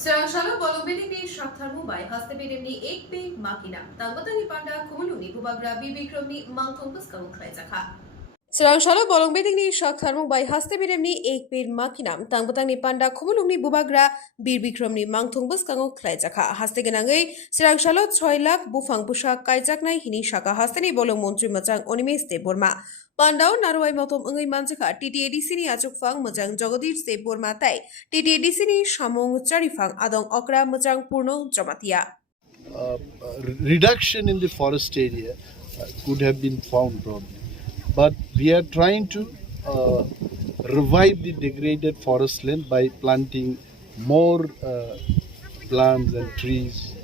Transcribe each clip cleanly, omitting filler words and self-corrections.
srangsalo bolong ni shaktharmu bai Haste ni ek pe makina tangbata ni panda khumulu ni bubagra bibikram ni mangthong bus kang khlai jakha srangsalo bolong ni shaktharmu bai Haste ni ek pe makinam tangbata ni panda khumulu ni bubagra bibikram ni mangthong bus kang khlai jakha Haste ganangai srangsalo 6 lakh buphang kaijaknai hini sakha Hasteni Bolong mantri Mwchang Animesh Debbarma Pandau naruai motom ngai manjaka TTADC ni achukfang Mwchang Debbarma tai TTADC ni samung charifang adong okra Mwchang purno jamatia. Reduction in the forest area could have been found probably, but we are trying to revive the degraded forest land by planting more plants and trees,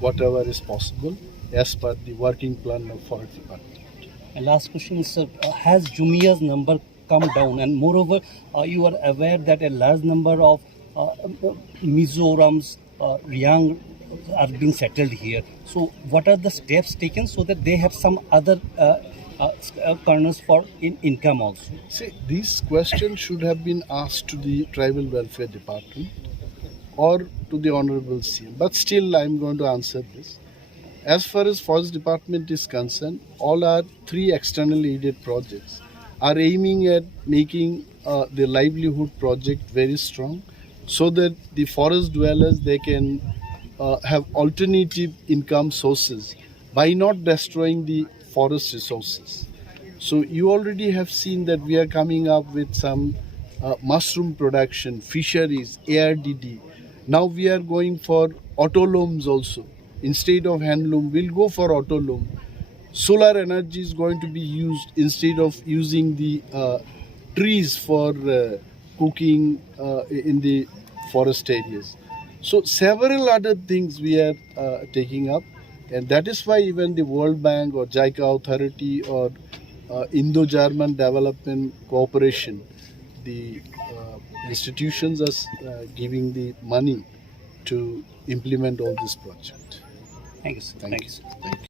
whatever is possible, as per the working plan of Forest Department. And last question is, sir, has Jumia's number come down? And moreover, you are aware that a large number of Mizorams, Riang are being settled here. So what are the steps taken so that they have some other corners for income also? See, these questions should have been asked to the Tribal Welfare Department or to the Honorable CM. But still, I am going to answer this. As far as Forest Department is concerned, all our 3 externally aided projects are aiming at making the livelihood project very strong, so that the forest dwellers, they can have alternative income sources by not destroying the forest resources. So you already have seen that we are coming up with some mushroom production, fisheries, ARDD. Now we are going for autolomes also. Instead of handloom, we'll go for autoloom. Solar energy is going to be used instead of using the trees for cooking in the forest areas. So several other things we are taking up, and that is why even the World Bank or JICA Authority or Indo-German Development Cooperation, the institutions are giving the money to implement all this project. Thank you, sir. Thank you.